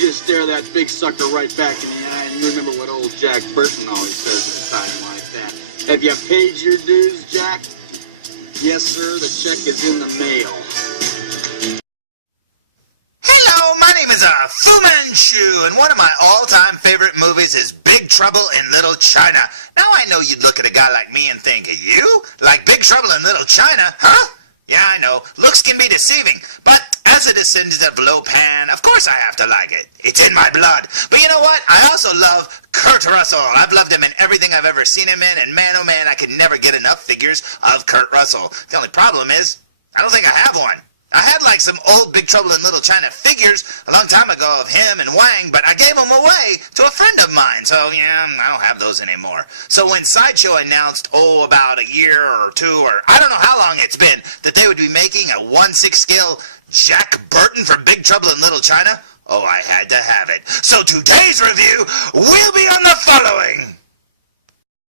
just stare that big sucker right back in the eye, and you remember what old Jack Burton always says at a time like that. Have you paid your dues, Jack? Yes, sir, the check is in the mail. Hello, my name is Fu Manchu, and one of my all-time favorite movies is Big Trouble in Little China. Now I know you'd look at a guy like me and think, you? Like Big Trouble in Little China? Huh? Yeah, I know. Looks can be deceiving, but as a descendant of Lopan, of course I have to like it. It's in my blood. But you know what? I also love Kurt Russell. I've loved him in everything I've ever seen him in, and man, oh man, I could never get enough figures of Kurt Russell. The only problem is, I don't think I have one. I had like some old Big Trouble in Little China figures a long time ago of him and Wang, but I gave them away to a friend of mine, so yeah, I don't have those anymore. So when Sideshow announced, about a year or two, or I don't know how long it's been, that they would be making a 1/6 scale Jack Burton for Big Trouble in Little China, I had to have it. So today's review will be on the following.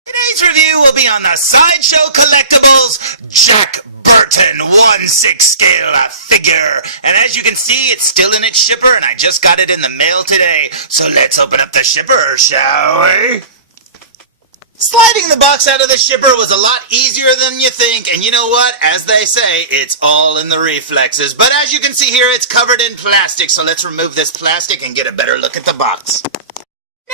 Today's review will be on the Sideshow Collectibles Jack Burton 1/6 scale figure. And as you can see, it's still in its shipper, and I just got it in the mail today. So let's open up the shipper, shall we? Sliding the box out of the shipper was a lot easier than you think, and you know what? As they say, it's all in the reflexes. But as you can see here, it's covered in plastic, so let's remove this plastic and get a better look at the box.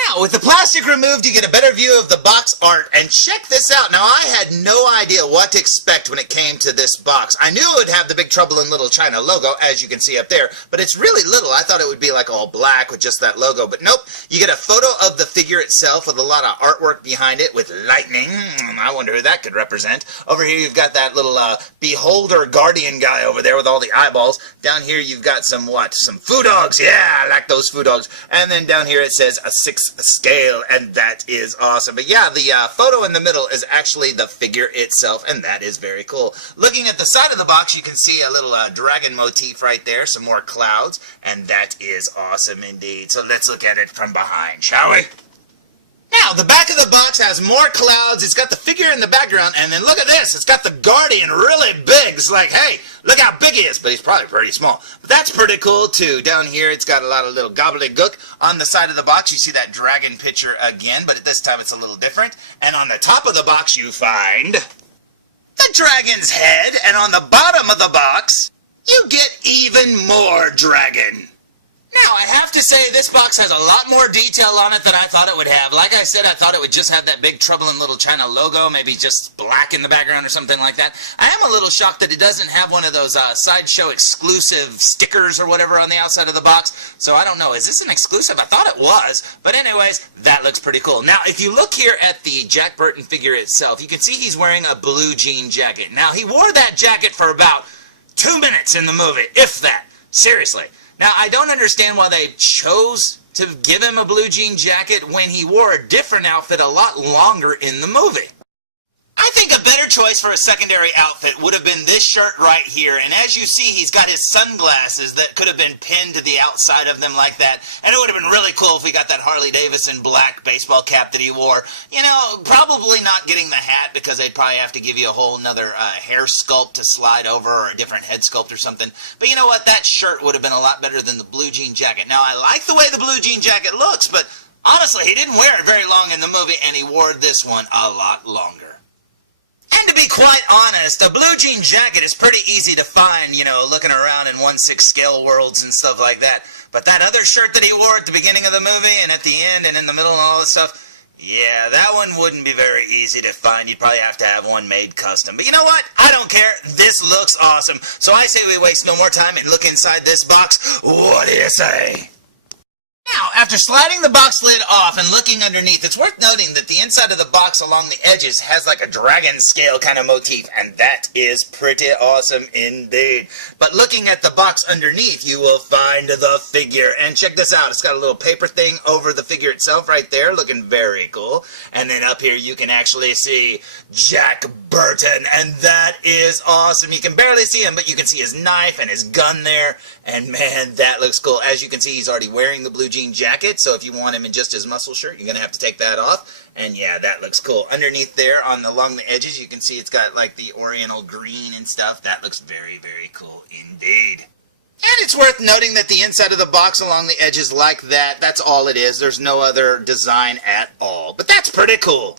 Now, with the plastic removed, you get a better view of the box art, and check this out. Now, I had no idea what to expect when it came to this box. I knew it would have the Big Trouble in Little China logo, as you can see up there, but it's really little. I thought it would be like all black with just that logo, but nope. You get a photo of the figure itself with a lot of artwork behind it with lightning. I wonder who that could represent. Over here, you've got that little beholder guardian guy over there with all the eyeballs. Down here, you've got some foo dogs. Yeah, I like those foo dogs. And then down here, it says a 6 scale, and that is awesome. But yeah, the photo in the middle is actually the figure itself, and that is very cool. Looking at the side of the box, you can see a little dragon motif right there, some more clouds, and that is awesome indeed. So let's look at it from behind, shall we? Now, the back of the box has more clouds. It's got the figure in the background, and then look at this. It's got the Guardian really big. It's like, hey, look how big he is, but he's probably pretty small. But that's pretty cool, too. Down here, it's got a lot of little gobbledygook. On the side of the box, you see that dragon picture again, but at this time, it's a little different. And on the top of the box, you find the dragon's head, and on the bottom of the box, you get even more dragon. Now, I have to say, this box has a lot more detail on it than I thought it would have. Like I said, I thought it would just have that Big Trouble in Little China logo, maybe just black in the background or something like that. I am a little shocked that it doesn't have one of those Sideshow exclusive stickers or whatever on the outside of the box. So I don't know, is this an exclusive? I thought it was. But anyways, that looks pretty cool. Now, if you look here at the Jack Burton figure itself, you can see he's wearing a blue jean jacket. Now, he wore that jacket for about 2 minutes in the movie, if that. Seriously. Now, I don't understand why they chose to give him a blue jean jacket when he wore a different outfit a lot longer in the movie. I think a better choice for a secondary outfit would have been this shirt right here, and as you see, he's got his sunglasses that could have been pinned to the outside of them like that, and it would have been really cool if we got that Harley Davidson black baseball cap that he wore. You know, probably not getting the hat because they'd probably have to give you a whole nother hair sculpt to slide over or a different head sculpt or something, but you know what, that shirt would have been a lot better than the blue jean jacket. Now, I like the way the blue jean jacket looks, but honestly, he didn't wear it very long in the movie, and he wore this one a lot longer. And to be quite honest, a blue jean jacket is pretty easy to find, you know, looking around in 1/6 scale worlds and stuff like that. But that other shirt that he wore at the beginning of the movie and at the end and in the middle and all this stuff, yeah, that one wouldn't be very easy to find. You'd probably have to have one made custom. But you know what? I don't care. This looks awesome. So I say we waste no more time and look inside this box. What do you say? Now, after sliding the box lid off and looking underneath, it's worth noting that the inside of the box along the edges has like a dragon scale kind of motif, and that is pretty awesome indeed. But looking at the box underneath, you will find the figure. And check this out. It's got a little paper thing over the figure itself right there, looking very cool. And then up here you can actually see Jack Burton, and that is awesome. You can barely see him, but you can see his knife and his gun there, and man, that looks cool. As you can see, he's already wearing the blue jean jacket, so if you want him in just his muscle shirt, you're going to have to take that off, and yeah, that looks cool. Underneath there, along the edges, you can see it's got like the oriental green and stuff. That looks very, very cool indeed. And it's worth noting that the inside of the box along the edges like that, that's all it is. There's no other design at all. But that's pretty cool.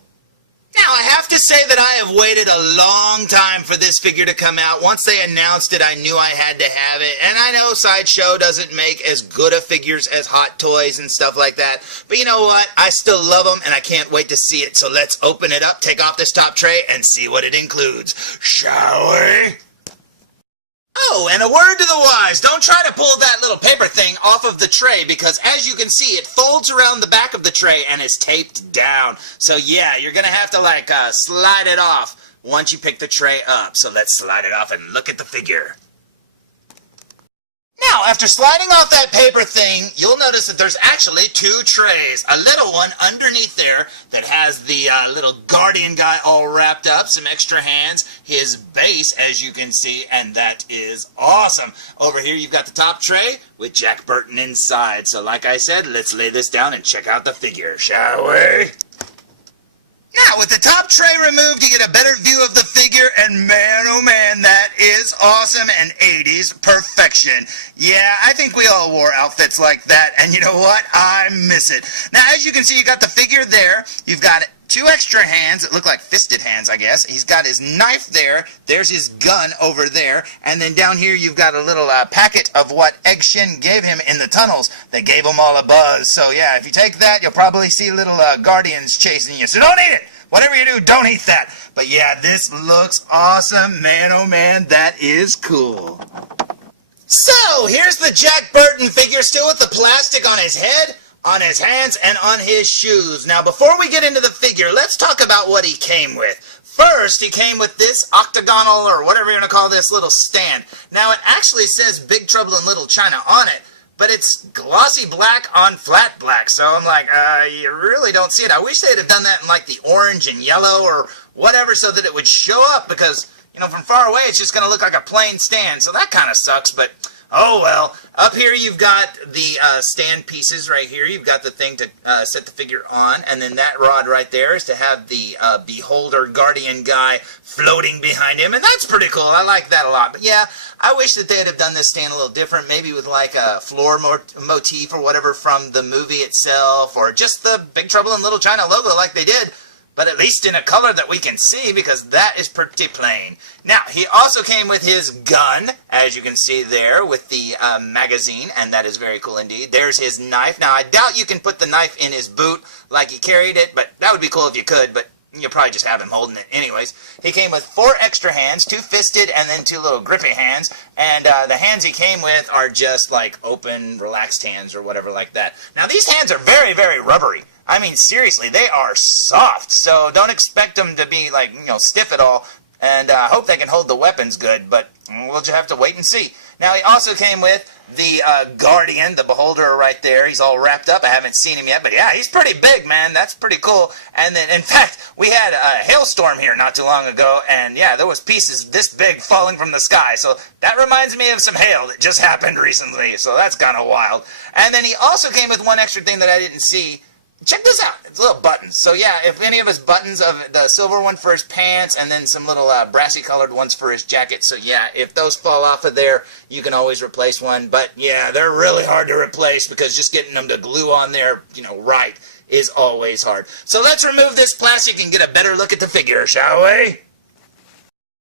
Now, I have to say that I have waited a long time for this figure to come out. Once they announced it, I knew I had to have it. And I know Sideshow doesn't make as good of figures as Hot Toys and stuff like that. But you know what? I still love them, and I can't wait to see it. So let's open it up, take off this top tray, and see what it includes. Shall we? Oh, and a word to the wise, don't try to pull that little paper thing off of the tray because as you can see, it folds around the back of the tray and is taped down. So yeah, you're going to have to slide it off once you pick the tray up. So let's slide it off and look at the figure. Now, after sliding off that paper thing, you'll notice that there's actually two trays. A little one underneath there that has the little guardian guy all wrapped up, some extra hands, his base, as you can see, and that is awesome. Over here, you've got the top tray with Jack Burton inside. So like I said, let's lay this down and check out the figure, shall we? Now, with the top tray removed, you get a better view of the figure, and man, oh man, that is awesome and 80s perfection. Yeah, I think we all wore outfits like that, and you know what? I miss it. Now, as you can see, you got the figure there. You've got two extra hands that look like fisted hands, I guess. He's got his knife there. There's his gun over there. And then down here, you've got a little packet of what Egg Shin gave him in the tunnels. They gave him all a buzz. So, yeah, if you take that, you'll probably see little guardians chasing you. So don't eat it. Whatever you do, don't eat that. But, yeah, this looks awesome. Man, oh, man, that is cool. So, here's the Jack Burton figure still with the plastic on his head, on his hands, and on his shoes. Now, before we get into the figure, let's talk about what he came with. First, he came with this octagonal, or whatever you're going to call this, little stand. Now, it actually says Big Trouble in Little China on it, but it's glossy black on flat black. So I'm like, you really don't see it. I wish they'd have done that in like the orange and yellow or whatever so that it would show up because, you know, from far away it's just going to look like a plain stand. So that kind of sucks, but oh well. Up here you've got the stand pieces right here. You've got the thing to set the figure on, and then that rod right there is to have the beholder guardian guy floating behind him, and that's pretty cool. I like that a lot. But yeah, I wish that they'd have done this stand a little different, maybe with like a floor motif or whatever from the movie itself, or just the Big Trouble in Little China logo like they did. But at least in a color that we can see, because that is pretty plain. Now, he also came with his gun, as you can see there, with the magazine, and that is very cool indeed. There's his knife. Now, I doubt you can put the knife in his boot like he carried it, but that would be cool if you could, but you'll probably just have him holding it anyways. He came with 4 extra hands, 2 fisted and then 2 little grippy hands, and the hands he came with are just like open, relaxed hands or whatever like that. Now, these hands are very, very rubbery. I mean, seriously, they are soft, so don't expect them to be, like, you know, stiff at all, and I hope they can hold the weapons good, but we'll just have to wait and see. Now, he also came with the Guardian, the beholder right there. He's all wrapped up. I haven't seen him yet, but yeah, he's pretty big, man. That's pretty cool. And then, in fact, we had a hailstorm here not too long ago, and yeah, there was pieces this big falling from the sky, so that reminds me of some hail that just happened recently, so that's kind of wild. And then he also came with one extra thing that I didn't see. Check this out. It's little buttons. So yeah, if any of his buttons, of the silver one for his pants, and then some little brassy colored ones for his jacket. So yeah, if those fall off of there, you can always replace one. But yeah, they're really hard to replace because just getting them to glue on there, you know, right, is always hard. So let's remove this plastic and get a better look at the figure, shall we?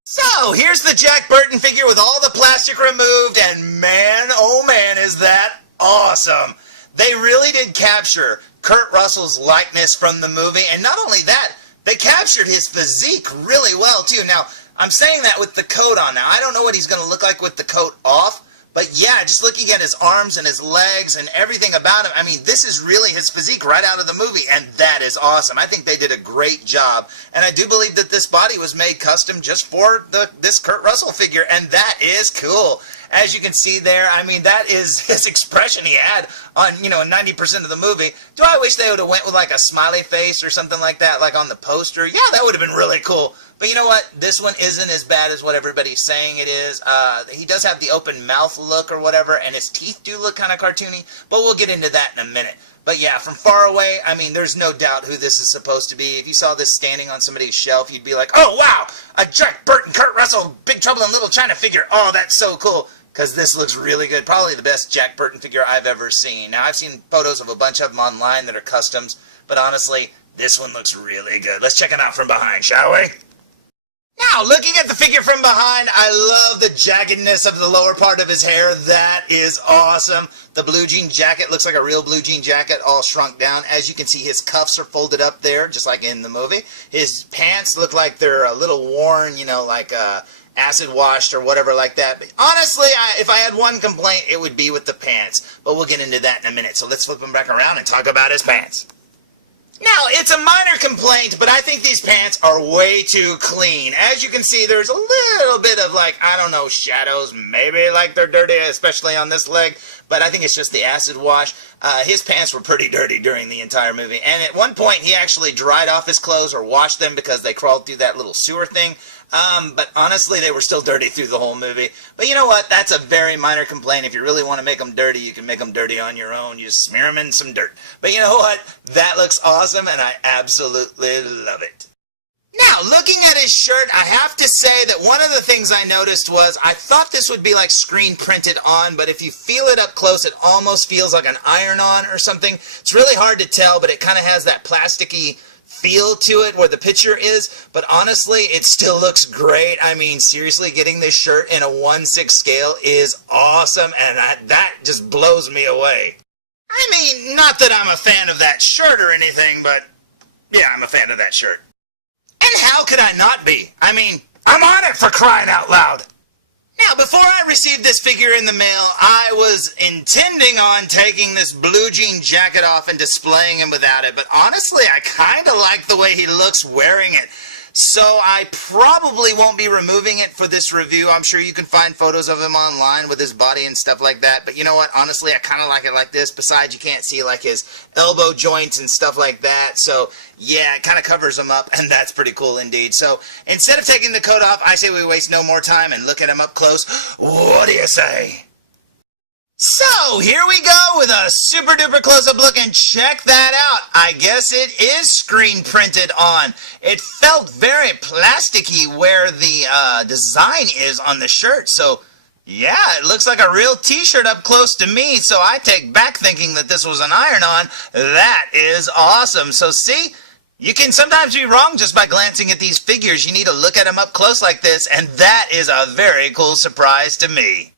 So, here's the Jack Burton figure with all the plastic removed, and man, oh man, is that awesome. They really did capture Kurt Russell's likeness from the movie, and not only that, they captured his physique really well, too. Now, I'm saying that with the coat on. Now, I don't know what he's going to look like with the coat off, but yeah, just looking at his arms and his legs and everything about him, I mean, this is really his physique right out of the movie, and that is awesome. I think they did a great job, and I do believe that this body was made custom just for this Kurt Russell figure, and that is cool. As you can see there, I mean, that is his expression he had on, you know, 90% of the movie. Do I wish they would have went with like a smiley face or something like that, like on the poster? Yeah, that would have been really cool. But you know what? This one isn't as bad as what everybody's saying it is. He does have the open mouth look or whatever, and his teeth do look kind of cartoony, but we'll get into that in a minute. But yeah, from far away, I mean, there's no doubt who this is supposed to be. If you saw this standing on somebody's shelf, you'd be like, oh, wow, a Jack Burton, Kurt Russell, Big Trouble in Little China figure. Oh, that's so cool. because this looks really good. Probably the best Jack Burton figure I've ever seen. Now, I've seen photos of a bunch of them online that are customs, but honestly, this one looks really good. Let's check it out from behind, shall we? Now, looking at the figure from behind, I love the jaggedness of the lower part of his hair. That is awesome. The blue jean jacket looks like a real blue jean jacket, all shrunk down. As you can see, his cuffs are folded up there, just like in the movie. His pants look like they're a little worn, you know, like acid washed or whatever like that. But honestly, if I had one complaint, it would be with the pants. But we'll get into that in a minute. So let's flip him back around and talk about his pants. Now, it's a minor complaint, but I think these pants are way too clean. As you can see, there's a little bit of, like, I don't know, shadows. Maybe, like, they're dirty, especially on this leg. But I think it's just the acid wash. His pants were pretty dirty during the entire movie. And at one point, he actually dried off his clothes or washed them because they crawled through that little sewer thing. But honestly, they were still dirty through the whole movie. But you know what? That's a very minor complaint. If you really want to make them dirty, you can make them dirty on your own. You just smear them in some dirt. But you know what? That looks awesome, and I absolutely love it. Now, looking at his shirt, I have to say that one of the things I noticed was I thought this would be like screen printed on, but if you feel it up close, it almost feels like an iron-on or something. It's really hard to tell, but it kind of has that plasticky feel to it where the picture is, but honestly, it still looks great. I mean, seriously, getting this shirt in a 1/6 scale is awesome, and that just blows me away. I mean, not that I'm a fan of that shirt or anything, but yeah, I'm a fan of that shirt. And how could I not be? I mean, I'm on it, for crying out loud. Now, before I received this figure in the mail, I was intending on taking this blue jean jacket off and displaying him without it, but honestly, I kind of like the way he looks wearing it. So I probably won't be removing it for this review. I'm sure you can find photos of him online with his body and stuff like that. But you know what? Honestly, I kind of like it like this. Besides, you can't see like his elbow joints and stuff like that. So yeah, it kind of covers him up, and that's pretty cool indeed. So instead of taking the coat off, I say we waste no more time and look at him up close. What do you say? So, here we go with a super duper close-up look, and check that out. I guess it is screen printed on. It felt very plasticky where the design is on the shirt, so yeah, it looks like a real t-shirt up close to me, so I take back thinking that this was an iron-on. That is awesome. So see, you can sometimes be wrong just by glancing at these figures. You need to look at them up close like this, and that is a very cool surprise to me.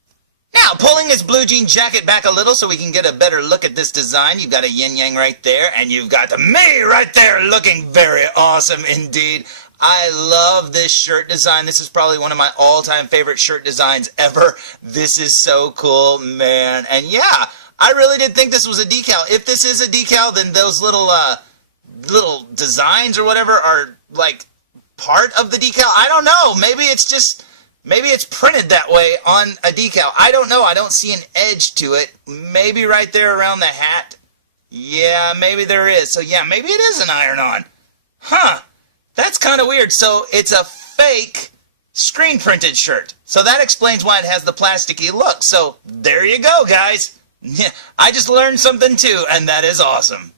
Now, pulling his blue jean jacket back a little so we can get a better look at this design, you've got a yin-yang right there, and you've got me right there looking very awesome indeed. I love this shirt design. This is probably one of my all-time favorite shirt designs ever. This is so cool, man. And yeah, I really did think this was a decal. If this is a decal, then those little designs or whatever are like part of the decal. I don't know. Maybe it's printed that way on a decal. I don't know. I don't see an edge to it. Maybe right there around the hat. Yeah, maybe there is. So yeah, maybe it is an iron-on. Huh. That's kind of weird. So it's a fake screen printed shirt. So that explains why it has the plasticky look. So there you go, guys. I just learned something too, and that is awesome.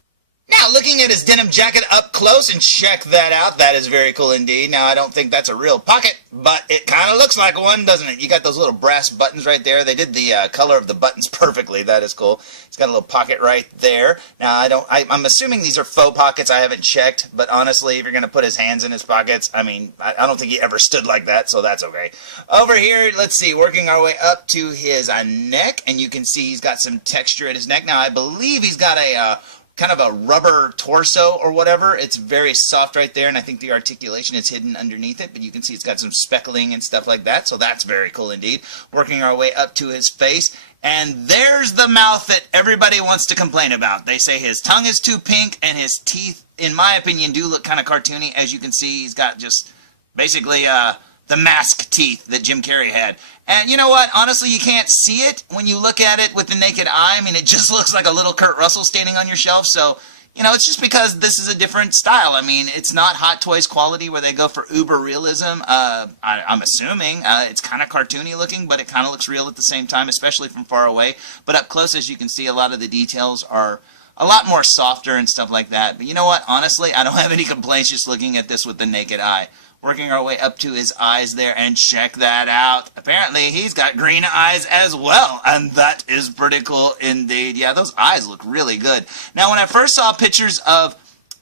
Now, looking at his denim jacket up close, and check that out. That is very cool indeed. Now, I don't think that's a real pocket, but it kind of looks like one, doesn't it? You got those little brass buttons right there. They did the color of the buttons perfectly. That is cool. It's got a little pocket right there. Now, I'm assuming these are faux pockets. I haven't checked, but honestly, if you're going to put his hands in his pockets, I mean, I don't think he ever stood like that, so that's okay. Over here, let's see, working our way up to his neck, and you can see he's got some texture at his neck. Now, I believe he's got a kind of a rubber torso or whatever. It's very soft right there, and I think the articulation is hidden underneath it, but you can see it's got some speckling and stuff like that, so that's very cool indeed. Working our way up to his face, and there's the mouth that everybody wants to complain about. They say his tongue is too pink, and his teeth, in my opinion, do look kind of cartoony. As you can see, he's got just basically the mask teeth that Jim Carrey had. And you know what? Honestly, you can't see it when you look at it with the naked eye. I mean, it just looks like a little Kurt Russell standing on your shelf. So, you know, it's just because this is a different style. I mean, it's not Hot Toys quality where they go for uber realism. I'm assuming it's kind of cartoony looking, but it kind of looks real at the same time, especially from far away. But up close, as you can see, a lot of the details are a lot more softer and stuff like that. But you know what? Honestly, I don't have any complaints just looking at this with the naked eye. working our way up to his eyes there, and check that out. Apparently, he's got green eyes as well, and that is pretty cool indeed. Yeah, those eyes look really good. Now, when I first saw pictures of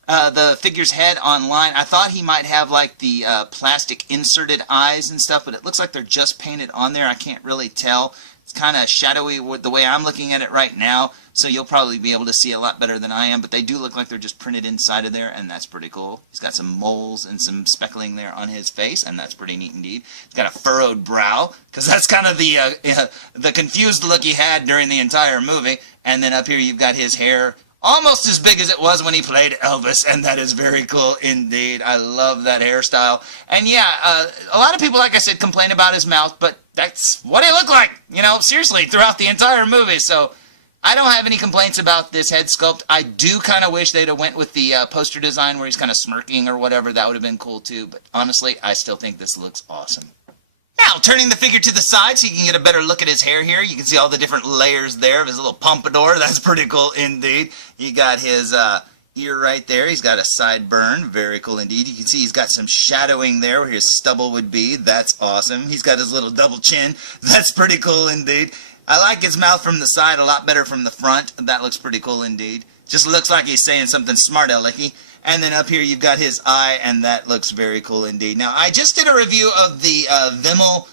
the figure's head online, I thought he might have like the plastic inserted eyes and stuff, but it looks like they're just painted on there. I can't really tell. It's kind of shadowy with the way I'm looking at it right now, so you'll probably be able to see a lot better than I am, but they do look like they're just printed inside of there, and that's pretty cool. He's got some moles and some speckling there on his face, and that's pretty neat indeed. He's got a furrowed brow, because that's kind of the confused look he had during the entire movie. And then up here you've got his hair almost as big as it was when he played Elvis, and that is very cool indeed. I love that hairstyle. And yeah, a lot of people, like I said, complain about his mouth, but that's what he looked like, you know, seriously, throughout the entire movie. So I don't have any complaints about this head sculpt. I do kind of wish they'd have went with the poster design where he's kind of smirking or whatever. That would have been cool too, but honestly, I still think this looks awesome. Now, turning the figure to the side so you can get a better look at his hair here. You can see all the different layers there of his little pompadour. That's pretty cool indeed. You got his ear right there. He's got a sideburn. Very cool indeed. You can see he's got some shadowing there where his stubble would be. That's awesome. He's got his little double chin. That's pretty cool indeed. I like his mouth from the side a lot better from the front. That looks pretty cool indeed. Just looks like he's saying something smart alecky. And then up here you've got his eye, and that looks very cool indeed. Now, I just did a review of the Vimmel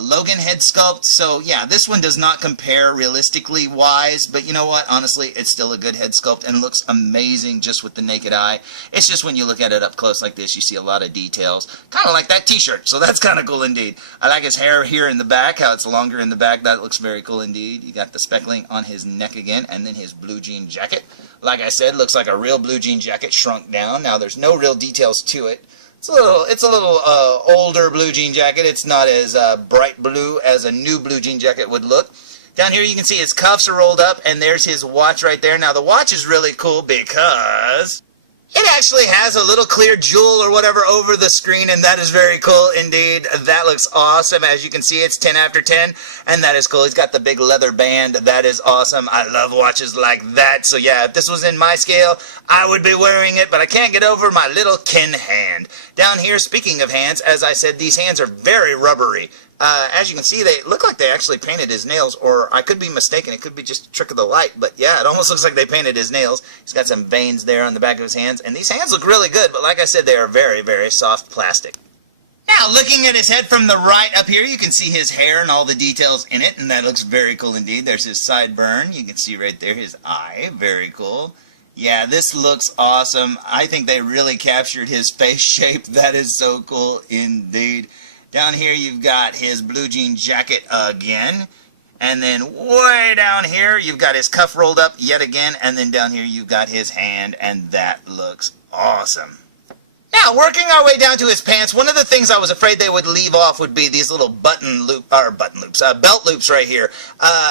Logan head sculpt, so yeah, this one does not compare realistically wise, but you know what, honestly, it's still a good head sculpt and looks amazing just with the naked eye. It's just when you look at it up close like this, you see a lot of details, kind of like that t-shirt, so that's kind of cool indeed. I like his hair here in the back, how it's longer in the back. That looks very cool indeed. You got the speckling on his neck again, and then his blue jean jacket. Like I said, looks like a real blue jean jacket shrunk down. Now, there's no real details to it. It's a little older blue jean jacket. It's not as bright blue as a new blue jean jacket would look. Down here you can see his cuffs are rolled up, and there's his watch right there. Now the watch is really cool because it actually has a little clear jewel or whatever over the screen, and that is very cool indeed. That looks awesome. As you can see, it's 10 after 10, and that is cool. He's got the big leather band. That is awesome. I love watches like that. So yeah, if this was in my scale, I would be wearing it, but I can't get over my little kin hand. Down here, speaking of hands, as I said, these hands are very rubbery. As you can see, they look like they actually painted his nails, or I could be mistaken. It could be just a trick of the light, but yeah, it almost looks like they painted his nails. He's got some veins there on the back of his hands, and these hands look really good, but like I said, they are very, very soft plastic. Now, looking at his head from the right up here, you can see his hair and all the details in it, and that looks very cool indeed. There's his sideburn. You can see right there his eye. Very cool. Yeah, this looks awesome. I think they really captured his face shape. That is so cool indeed. Down here you've got his blue jean jacket again. And then way down here you've got his cuff rolled up yet again. And then down here you've got his hand, and that looks awesome. Now, working our way down to his pants, one of the things I was afraid they would leave off would be these little belt loops right here.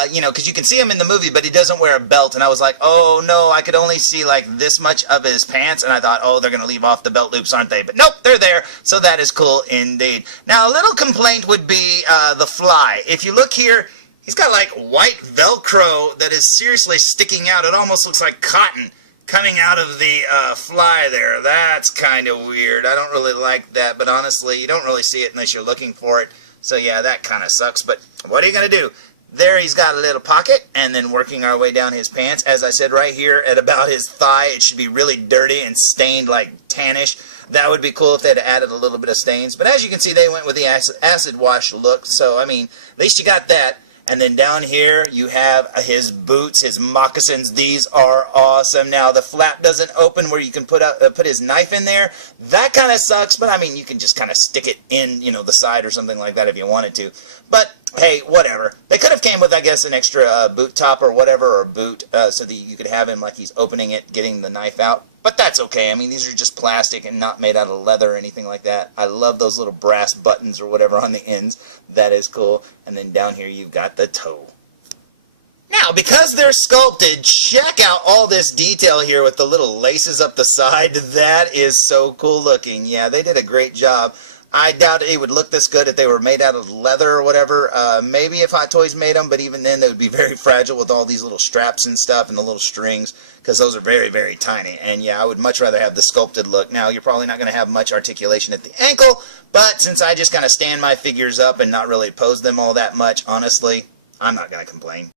You know, because you can see him in the movie, but he doesn't wear a belt. And I was like, oh no, I could only see like this much of his pants. And I thought, oh, they're going to leave off the belt loops, aren't they? But nope, they're there. So that is cool indeed. Now, a little complaint would be the fly. If you look here, he's got like white Velcro that is seriously sticking out. It almost looks like cotton coming out of the fly there. That's kind of weird. I don't really like that, but honestly, you don't really see it unless you're looking for it. So yeah, that kind of sucks, but what are you going to do? There he's got a little pocket, and then working our way down his pants. As I said, right here at about his thigh, it should be really dirty and stained like tannish. That would be cool if they'd added a little bit of stains. But as you can see, they went with the acid wash look, so I mean, at least you got that. And then down here, you have his boots, his moccasins. These are awesome. Now, the flap doesn't open where you can put his knife in there. That kind of sucks, but I mean, you can just kind of stick it in, you know, the side or something like that if you wanted to. But hey, whatever. They could have came with, I guess, an extra boot top or whatever, or boot, so that you could have him like he's opening it, getting the knife out. But that's okay. I mean, these are just plastic and not made out of leather or anything like that. I love those little brass buttons or whatever on the ends. That is cool. And then down here you've got the toe. Now, because they're sculpted, check out all this detail here with the little laces up the side. That is so cool looking. Yeah, they did a great job. I doubt it would look this good if they were made out of leather or whatever. Maybe if Hot Toys made them, but even then they would be very fragile with all these little straps and stuff and the little strings, because those are very, very tiny. And yeah, I would much rather have the sculpted look. Now, you're probably not going to have much articulation at the ankle, but since I just kind of stand my figures up and not really pose them all that much, honestly, I'm not going to complain.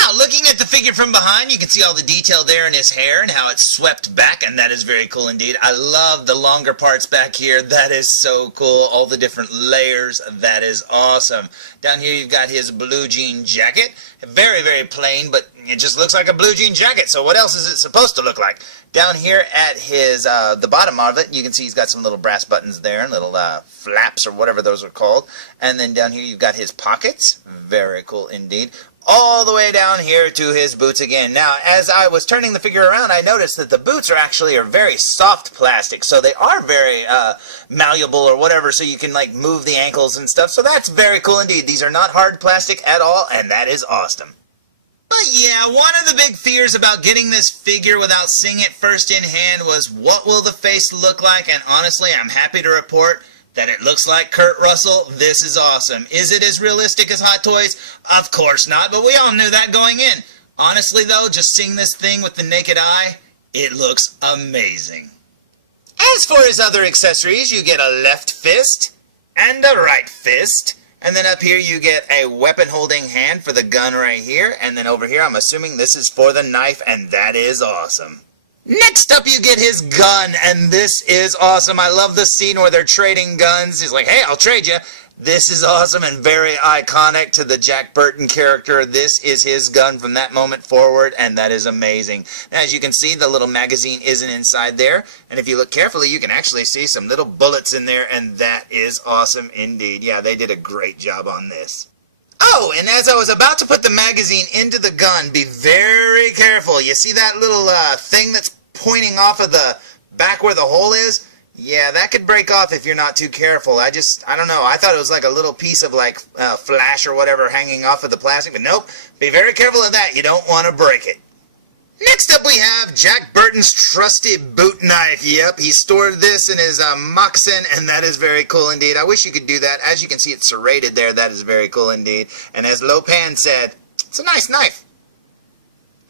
Now, looking at the figure from behind, you can see all the detail there in his hair and how it's swept back, and that is very cool indeed. I love the longer parts back here. That is so cool. All the different layers. That is awesome. Down here, you've got his blue jean jacket. Very, very plain, but it just looks like a blue jean jacket, so what else is it supposed to look like? Down here at his, the bottom of it, you can see he's got some little brass buttons there and little flaps or whatever those are called. And then down here, you've got his pockets. Very cool indeed. All the way down here to his boots again. Now, as I was turning the figure around, I noticed that the boots are very soft plastic, so they are very malleable or whatever, so you can like move the ankles and stuff. So that's very cool indeed. These are not hard plastic at all, and that is awesome. But yeah, one of the big fears about getting this figure without seeing it first in hand was what will the face look like, and honestly, I'm happy to report that it looks like Kurt Russell. This is awesome. Is it as realistic as Hot Toys? Of course not, but we all knew that going in. Honestly though, just seeing this thing with the naked eye, it looks amazing. As for his other accessories, you get a left fist and a right fist. And then up here you get a weapon holding hand for the gun right here. And then over here I'm assuming this is for the knife, and that is awesome. Next up you get his gun, and this is awesome. I love the scene where they're trading guns. He's like, hey, I'll trade you. This is awesome and very iconic to the Jack Burton character. This is his gun from that moment forward, and that is amazing. Now, as you can see, the little magazine isn't inside there, and if you look carefully, you can actually see some little bullets in there, and that is awesome indeed. Yeah, they did a great job on this. Oh, and as I was about to put the magazine into the gun, be very careful. You see that little thing that's pointing off of the back where the hole is? Yeah, that could break off if you're not too careful. I don't know. I thought it was like a little piece of like flash or whatever hanging off of the plastic, but nope. Be very careful of that. You don't want to break it. Next up we have Jack Burton's trusty boot knife. Yep, he stored this in his moccasin, and that is very cool indeed. I wish you could do that. As you can see, it's serrated there. That is very cool indeed. And as Lopan said, it's a nice knife.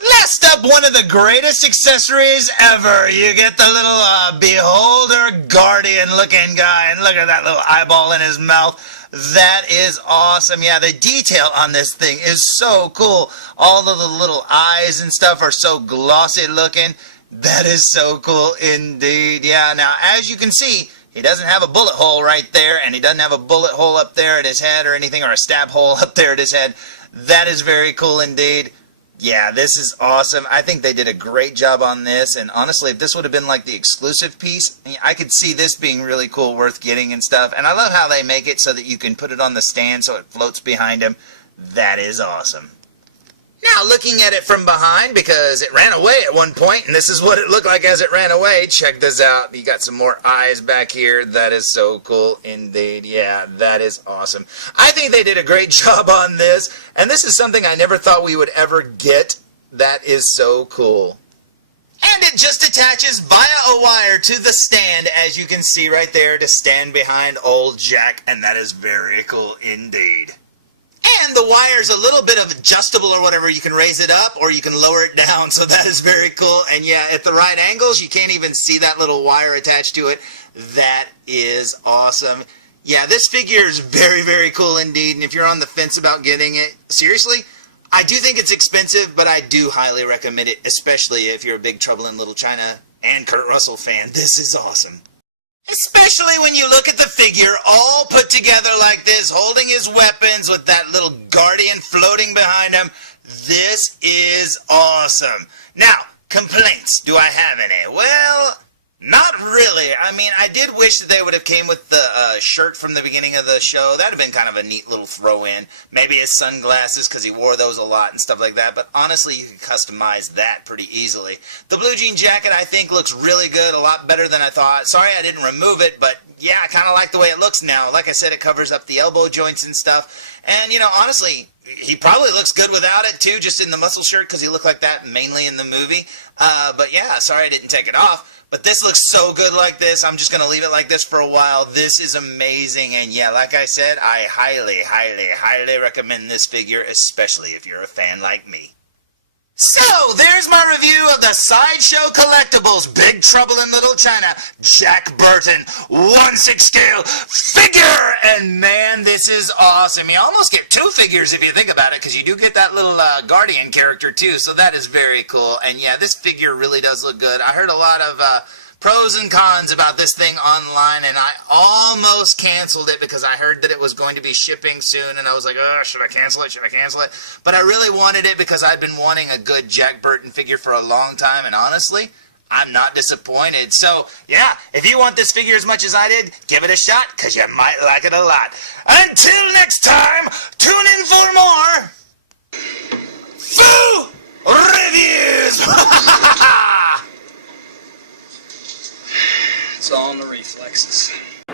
Last up, one of the greatest accessories ever. You get the little beholder guardian looking guy, and look at that little eyeball in his mouth. That is awesome. Yeah, the detail on this thing is so cool. All of the little eyes and stuff are so glossy looking. That is so cool indeed. Yeah, now as you can see, he doesn't have a bullet hole right there, and he doesn't have a bullet hole up there at his head or anything, or a stab hole up there at his head. That is very cool indeed. Yeah, this is awesome. I think they did a great job on this, and honestly, if this would have been like the exclusive piece, I could see this being really cool, worth getting and stuff. And I love how they make it so that you can put it on the stand so it floats behind him. That is awesome. Now, looking at it from behind, because it ran away at one point, and this is what it looked like as it ran away. Check this out. You got some more eyes back here. That is so cool indeed. Yeah, that is awesome. I think they did a great job on this, and this is something I never thought we would ever get. That is so cool. And it just attaches via a wire to the stand, as you can see right there, to stand behind old Jack, and that is very cool indeed. And the wire's a little bit of adjustable or whatever. You can raise it up or you can lower it down, so that is very cool. And yeah, at the right angles, you can't even see that little wire attached to it. That is awesome. Yeah, this figure is very, very cool indeed. And if you're on the fence about getting it, seriously, I do think it's expensive, but I do highly recommend it, especially if you're a Big Trouble in Little China and Kurt Russell fan. This is awesome. Especially when you look at the figure all put together like this, holding his weapons with that little guardian floating behind him. This is awesome. Now, complaints. Do I have any? Well, not really. I mean, I did wish that they would have came with the shirt from the beginning of the show. That would have been kind of a neat little throw-in. Maybe his sunglasses, because he wore those a lot and stuff like that. But honestly, you can customize that pretty easily. The blue jean jacket, I think, looks really good. A lot better than I thought. Sorry I didn't remove it, but yeah, I kind of like the way it looks now. Like I said, it covers up the elbow joints and stuff. And, you know, honestly, he probably looks good without it too, just in the muscle shirt, because he looked like that mainly in the movie. But yeah, sorry I didn't take it off. But this looks so good like this. I'm just going to leave it like this for a while. This is amazing. And yeah, like I said, I highly, highly, highly recommend this figure, especially if you're a fan like me. So, there's my review of the Sideshow Collectibles Big Trouble in Little China Jack Burton 1/6 scale figure. And man, this is awesome. You almost get two figures if you think about it, because you do get that little Guardian character too, so that is very cool. And yeah, this figure really does look good. I heard a lot of pros and cons about this thing online, and I almost canceled it because I heard that it was going to be shipping soon, and I was like, oh, should I cancel it? Should I cancel it? But I really wanted it because I'd been wanting a good Jack Burton figure for a long time, and honestly, I'm not disappointed. So, yeah, if you want this figure as much as I did, give it a shot, because you might like it a lot. Until next time, tune in for more Foo Reviews! It's all in the reflexes.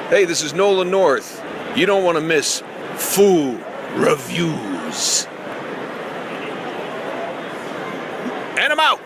Hey, this is Nolan North. You don't want to miss Foo Reviews. And I'm out.